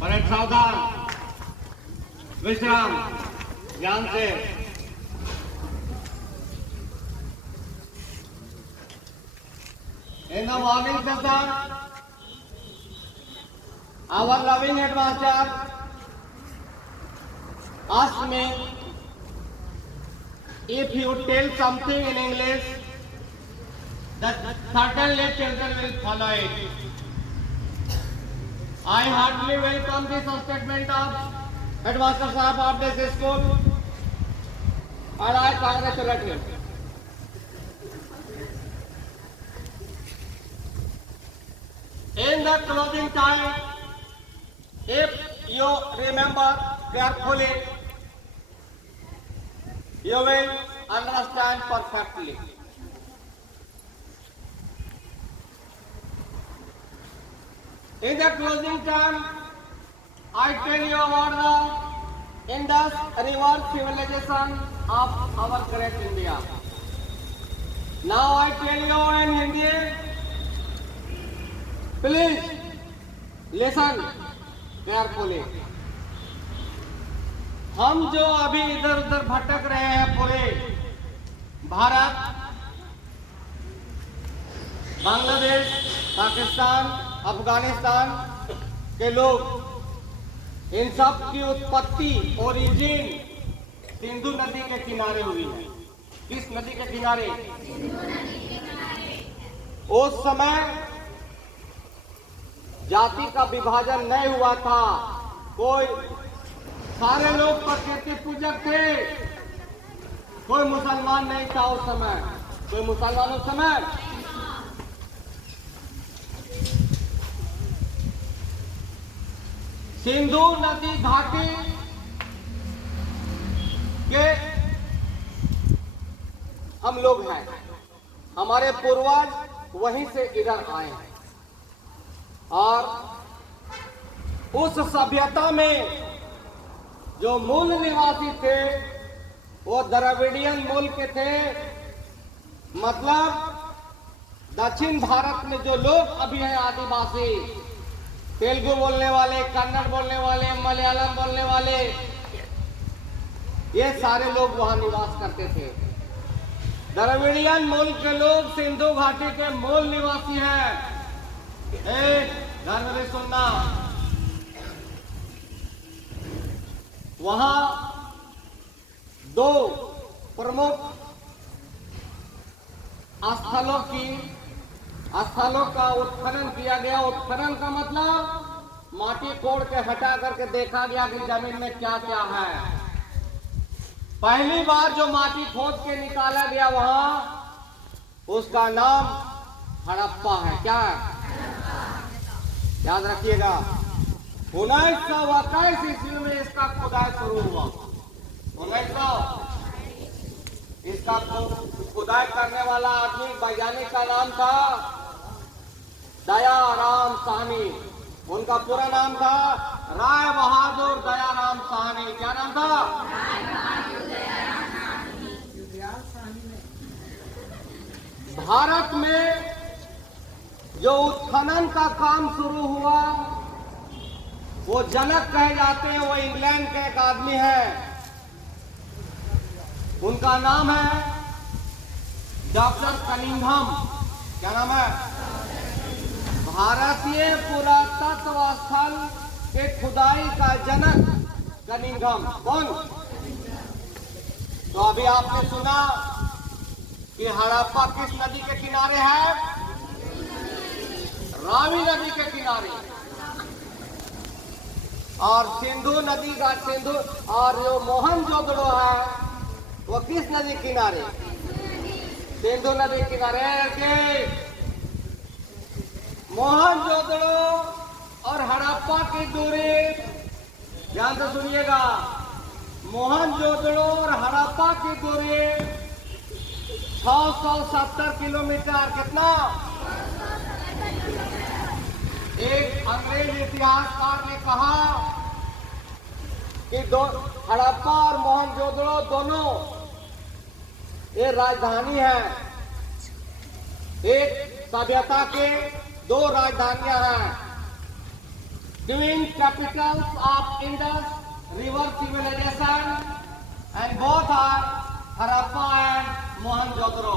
पर सावधान, विश्राम, ध्यान से। In the morning session, our loving headmaster asked me if you tell something in English, that certainly children will follow it. I heartily welcome this statement of Headmaster Sahab of this school, and I congratulate him. In the closing time, if you remember carefully, you will understand perfectly. In the closing time, I tell you about the Indus River civilization of our great India. Now I tell you in Hindi. Please listen carefully. हम जो अभी इधर उधर भटक रहे हैं पूरे भारत, बांग्लादेश, पाकिस्तान, अफगानिस्तान के लोग, इन सब की उत्पत्ति ओरिजिन सिंधु नदी के किनारे हुई है। किस नदी के किनारे? उस समय जाति का विभाजन नहीं हुआ था। कोई सारे लोग प्रकृति पूजक थे। कोई मुसलमान नहीं था उस समय। कोई मुसलमान उस समय सिंधु नदी घाटी के हम लोग हैं। हमारे पूर्वज वहीं से इधर आए हैं और उस सभ्यता में जो मूल निवासी थे वो द्रविड़ियन मूल के थे। मतलब दक्षिण भारत में जो लोग अभी हैं आदिवासी, तेलुगु बोलने वाले, कन्नड़ बोलने वाले, मलयालम बोलने वाले, ये सारे लोग वहां निवास करते थे। द्रविड़ियन मूल के लोग सिंधु घाटी के मूल निवासी हैं। ध्यान में सुनना, वहां दो प्रमुख स्थलों का उत्खनन किया गया। उत्खनन का मतलब माटी कोड़ के हटा करके देखा गया कि जमीन में क्या क्या है। पहली बार जो माटी खोद के निकाला गया वहां, उसका नाम हड़प्पा है। क्या है? याद रखिएगा। 1921 ईस्वी में इसका खुदाई शुरू हुआ। 1900 इसका खुदाई करने वाला आदमी, वैज्ञानिक का नाम था दयाराम साहनी। उनका पूरा नाम था राय बहादुर दयाराम साहनी। क्या नाम था? भारत में जो उत्खनन का काम शुरू हुआ, वो जनक कहे जाते हैं। वो इंग्लैंड के एक आदमी है, उनका नाम है डॉक्टर कनिंघम। क्या नाम है? भारतीय पुरातत्व स्थल के खुदाई का जनक कनिंघम। कौन? तो अभी आपने सुना कि हड़प्पा किस नदी के किनारे है? रावी नदी के किनारे। और सिंधु नदी का सिंधु और जो मोहनजोदड़ो है वो किस नदी किनारे? सिंधु नदी किनारे के। मोहनजोदड़ो और हड़प्पा की दूरी ध्यान से सुनिएगा। मोहनजोदड़ो और हड़प्पा की दूरी 670 किलोमीटर। कितना? एक अंग्रेज इतिहासकार ने कहा कि हड़प्पा और मोहनजोदड़ो दोनों ये राजधानी है। एक सभ्यता के दो राजधानियां हैं। twin capitals of Indus River civilization, and both are Harappa and Mohenjo-daro.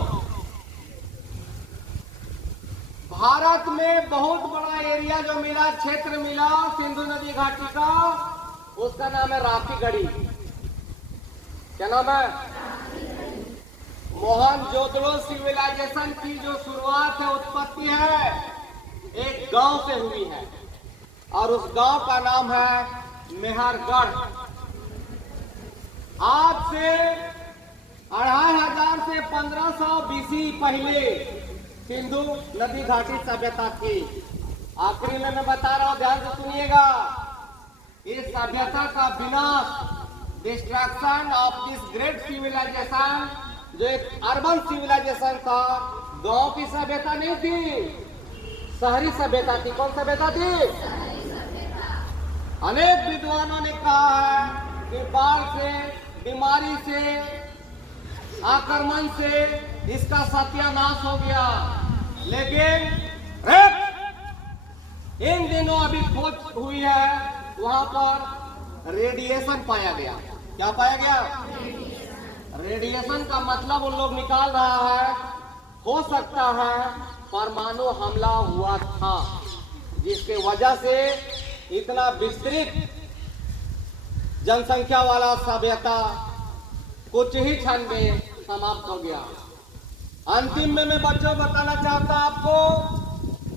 Bharat में बहुत बड़ा एरिया जो मिला, क्षेत्र मिला सिंधु नदी घाटी का, उसका नाम है रापीगढ़ी। क्या नाम है? मोहनजोदड़ो सिविलाइजेशन की जो शुरुआत है, उत्पत्ति है, एक गांव से हुई है और उस गांव का नाम है मेहरगढ़। आज से 2500 से 1500 बीसी पहले सिंधु नदी घाटी सभ्यता थी। आखिरी में मैं बता रहा हूं, ध्यान से सुनिएगा। इस सभ्यता का विनाश, destruction of this great civilisation, जो एक अर्बन सिविलाइजेशन था, गांव की सभ्यता नहीं थी, शहरी सभ्यता थी। कौन सभ्यता थी? अनेक विद्वानों ने कहा है कि बाढ़ से, बीमारी से, आक्रमण से इसका सत्यानाश हो गया। लेकिन इन दिनों अभी खोज हुई है, वहां पर रेडिएशन पाया गया। क्या पाया गया? रेडिएशन का मतलब उन लोग निकाल रहा है, हो सकता है परमाणु हमला हुआ था, जिसके वजह से इतना विस्तृत जनसंख्या वाला सभ्यता कुछ ही क्षण में समाप्त हो गया। अंतिम में मैं बच्चों बताना चाहता आपको,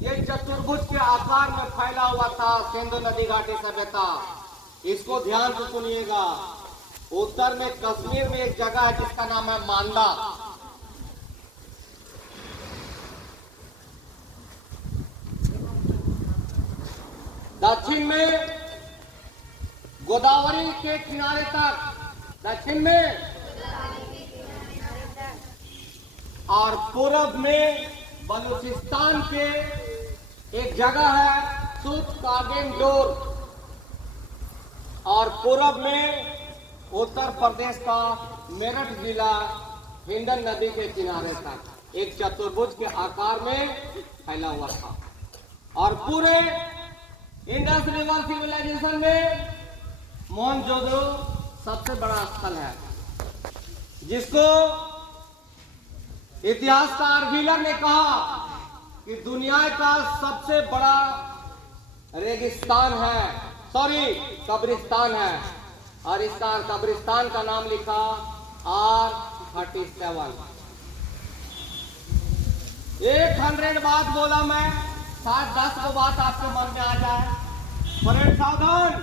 ये चतुर्भुज के आकार में फैला हुआ था सिंधु नदी घाटी सभ्यता। इसको ध्यान से सुनिएगा। उत्तर में कश्मीर में एक जगह है जिसका नाम है मांदा। दक्षिण में गोदावरी के किनारे तक, दक्षिण में, और पूर्व में बलूचिस्तान के एक जगह है सुतकागेनडोर, और पूर्व में उत्तर प्रदेश का मेरठ जिला हिंडन नदी के किनारे तक एक चतुर्भुज के आकार में फैला हुआ था। और पूरे इंडस रिवर सिविलाइजेशन में मोहनजोदड़ो सबसे बड़ा स्थल है, जिसको इतिहासकार व्हीलर ने कहा कि दुनिया का सबसे बड़ा रेगिस्तान है, कब्रिस्तान है, और इसका कब्रिस्तान का नाम लिखा R37। 100 बात बोला मैं, 7-10 को बात आपके मन में आ जाए। परेड सावधान।